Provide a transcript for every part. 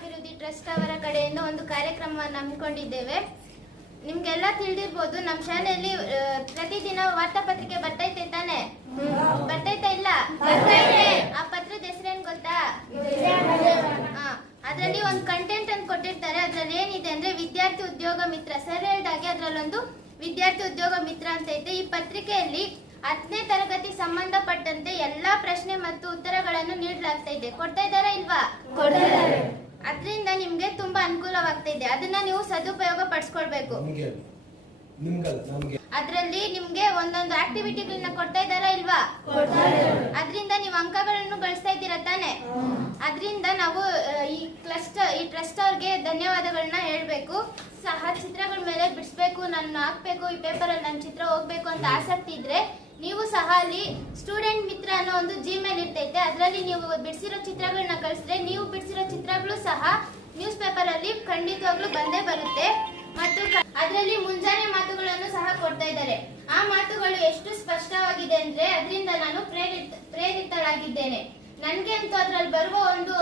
ಕ್ಷೇಮಾಭಿವೃದ್ಧಿ ಟ್ರಸ್ಟ್ ಅವರ ಕಡೆಯಿಂದ ಒಂದು ಕಾರ್ಯಕ್ರಮವನ್ನು ಹಮ್ಮಿಕೊಂಡಿದ್ದೇವೆ. ನಿಮ್ಗೆಲ್ಲ ತಿಳಿದಿರ್ಬೋದು ನಮ್ಮ ಶಾಲೆಯಲ್ಲಿ ಪ್ರತಿದಿನ ವಾರ್ತಾಪತ್ರಿಕೆ ಬರ್ತೈತೆ ತಾನೆ? ಬರ್ತೈತಾ ಇಲ್ಲ? ಆ ಪತ್ರದ ಹೆಸರೇನ್ ಗೊತ್ತಾ? ಅದರಲ್ಲಿ ಒಂದು ಕಂಟೆಂಟ್ ಅಂತ ಕೊಟ್ಟಿರ್ತಾರೆ. ಅದ್ರಲ್ಲಿ ಏನಿದೆ ಅಂದ್ರೆ ವಿದ್ಯಾರ್ಥಿ ಉದ್ಯೋಗ ಮಿತ್ರ. ಸರ್ ಹೇಳ್ದಾಗೆ ಅದ್ರಲ್ಲೊಂದು ವಿದ್ಯಾರ್ಥಿ ಉದ್ಯೋಗ ಮಿತ್ರ ಅಂತ ಐತೆ. ಈ ಪತ್ರಿಕೆಯಲ್ಲಿ ಹತ್ತನೇ ತರಗತಿ ಸಂಬಂಧಪಟ್ಟಂತೆ ಎಲ್ಲಾ ಪ್ರಶ್ನೆ ಮತ್ತು ಉತ್ತರಗಳನ್ನು ನೀಡಲಾಗ್ತಾ ಇದೆ. ಕೊಡ್ತಾ ಇದ್ದಾರಾ ಇಲ್ವಾ? ಅದರಿಂದ ನಿಮಗೆ ತುಂಬಾ ಅನುಕೂಲವಾಗ್ತಾ ಇದೆ ಅದನ್ನ ನೀವು ಸದುಪಯೋಗ ಪಡಿಸ್ಕೊಳ್ಬೇಕು. ಅದರಲ್ಲಿ ನಮ್ಗೆ. ಅದ್ರಲ್ಲಿ ನಿಮ್ಗೆ ಒಂದೊಂದು ಆಕ್ಟಿವಿಟಿಗಳನ್ನ ಕೊಡ್ತಾ ಇದ್ದಾರಾ ಇಲ್ವಾ? ಅದರಿಂದ ನೀವು ಅಂಕಗಳನ್ನು ಗಳಿಸ್ತಾ ಇದ್ದೀರಾ ತಾನೆ? ಅದರಿಂದ ನಾವು ಈ ಕ್ಲಸ್ಟರ್ ಈ ಟ್ರಸ್ಟ್ ಅವ್ರಿಗೆ ಧನ್ಯವಾದಗಳನ್ನ ಹೇಳ್ಬೇಕು. ಸಹ ಚಿತ್ರಗಳ ಮೇಲೆ ಬಿಡಿಸ್ಬೇಕು ನಾನು ಹಾಕ್ಬೇಕು ಈ ಪೇಪರ್ ಅಲ್ಲಿ ನನ್ನ ಚಿತ್ರ ಹೋಗ್ಬೇಕು ಅಂತ ಆಸಕ್ತಿ ಇದ್ರೆ ನೀವು ಸಹ ಅಲ್ಲಿ ಸ್ಟೂಡೆಂಟ್ ಮಿತ್ರ ಅನ್ನೋ ಒಂದು ಜಿಮೇಲ್ ಇರ್ತೈತೆ ಅದರಲ್ಲಿ ನೀವು ಬಿಡಿಸಿರೋ ಚಿತ್ರಗಳನ್ನ ಕಳಿಸಿದ್ರೆ ನೀವು ಬಿಡಿಸಿರೋ ಚಿತ್ರಗಳು ಸಹ ನ್ಯೂಸ್ ಪೇಪರ್ ಅಲ್ಲಿ ಖಂಡಿತವಾಗ್ಲೂ ಬಂದೇ ಬರುತ್ತೆ. ಮತ್ತು ಅದರಲ್ಲಿ ಮುಂಜಾನೆ ಮಾತುಗಳನ್ನು ಸಹ ಕೊಡ್ತಾ ಇದ್ದಾರೆ. ಆ ಮಾತುಗಳು ಎಷ್ಟು ಸ್ಪಷ್ಟವಾಗಿದೆ ಅಂದ್ರೆ ಅದರಿಂದ ನಾನು ಪ್ರೇರಿತ ಪ್ರೇರಿತಳಾಗಿದ್ದೇನೆ. ನನ್ಗೆ ಅಂತೂ ಅದ್ರಲ್ಲಿ ಬರುವ ಒಂದು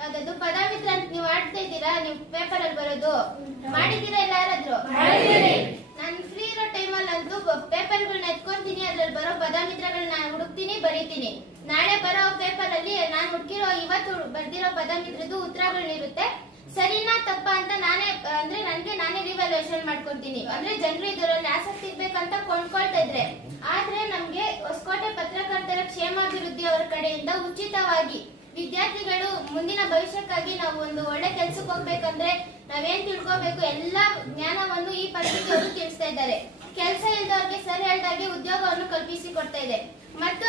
ಯಾವ್ದದು ಪದಾವಿತ್ರ ಅಂತ ನೀವು ಆಡ್ತಾ ಇದ್ದೀರಾ? ನೀವು ಪೇಪರ್ ಅಲ್ಲಿ ಬರೋದು? ಮಾಡಿದ್ದೀರಾ ಇಲ್ಲ ಯಾರಾದ್ರೂ ನಾನು ಫ್ರೀ ಇರೋ ಟೈಮಲ್ಲಿ ಅಂತೂ ಪೇಪರ್ಗಳನ್ನ ಎತ್ಕೊಂತೀನಿ ಅದ್ರಲ್ಲಿ ಬರೋ ಪದಾವಿತ್ರಗಳನ್ನ ಹುಡುಕ್ತೀನಿ ಬರೀತೀನಿ. ನಾಳೆ ಬರೋ ಪೇಪರ್ ಅಲ್ಲಿ ನಾನು ಹುಡುಕಿರೋ ಇವತ್ತು ಬರ್ದಿರೋ ಪದಮಿತ್ರದ್ದು ಉತ್ತರಗಳನ್ನಿರುತ್ತೆ ಸರಿನಾ ತಪ್ಪ ಅಂತ ನಾನೇ, ಅಂದ್ರೆ ನನ್ಗೆ ನಾನೇ ರಿವ್ಯಾಲ್ಯೂಯೇಷನ್ ಮಾಡ್ಕೊಂತೀನಿ ಅಂದ್ರೆ ಜನರು ಇದರಲ್ಲಿ ಆಸಕ್ತಿ ಇರ್ಬೇಕಂತ ಕೊಂಡ್ಕೊಳ್ತಾ ಇದ್ರೆ. ಆದ್ರೆ ನಮ್ಗೆ ಹೊಸಕೋಟೆ ಪತ್ರಕರ್ತರ ಕ್ಷೇಮಾಭಿವೃದ್ಧಿ ಅವರ ಕಡೆಯಿಂದ ಉಚಿತವಾಗಿ ವಿದ್ಯಾರ್ಥಿಗಳು ಮುಂದಿನ ಭವಿಷ್ಯಕ್ಕಾಗಿ ನಾವು ಒಂದು ಒಳ್ಳೆ ಕೆಲ್ಸಕ್ಕೆ ಹೋಗ್ಬೇಕಂದ್ರೆ ನಾವೇನ್ ತಿಳ್ಕೊಬೇಕು? ಎಲ್ಲಾ ಜ್ಞಾನವನ್ನು ಈ ಪತ್ರಿಕೆಯವರು ತಿಳಿಸ್ತಾ ಇದ್ದಾರೆ. ಕೆಲಸ ಇಲ್ದವ್ರಿಗೆ ಸರಿ ಹೇಳ್ದಾಗೆ ಉದ್ಯೋಗವನ್ನು ಕಲ್ಪಿಸಿ ಕೊಡ್ತಾ ಇದೆ. ಮತ್ತು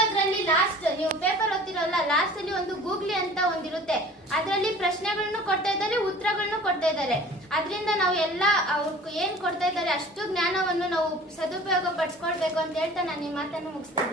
ಲಾಸ್ಟ್ ನೀವು ಪೇಪರ್ ಓದ್ತಿರಲ್ಲ ಲಾಸ್ಟ್ ಅಲ್ಲಿ ಒಂದು ಗೂಗ್ಲಿ ಅಂತ ಒಂದಿರುತ್ತೆ. ಅದರಲ್ಲಿ ಪ್ರಶ್ನೆಗಳನ್ನು ಕೊಡ್ತಾ ಇದ್ದಾರೆ, ಉತ್ತರಗಳನ್ನು ಕೊಡ್ತಾ ಇದ್ದಾರೆ. ಅದರಿಂದ ನಾವು ಎಲ್ಲ ಅವ್ರು ಏನ್ ಕೊಡ್ತಾ ಇದ್ದಾರೆ, ಅಷ್ಟು ಜ್ಞಾನವನ್ನು ನಾವು ಸದುಪಯೋಗ ಪಡಿಸ್ಕೊಳ್ಬೇಕು ಅಂತ ಹೇಳ್ತಾ ನಾನು ಈ ಮಾತನ್ನು ಮುಗಿಸ್ತಾ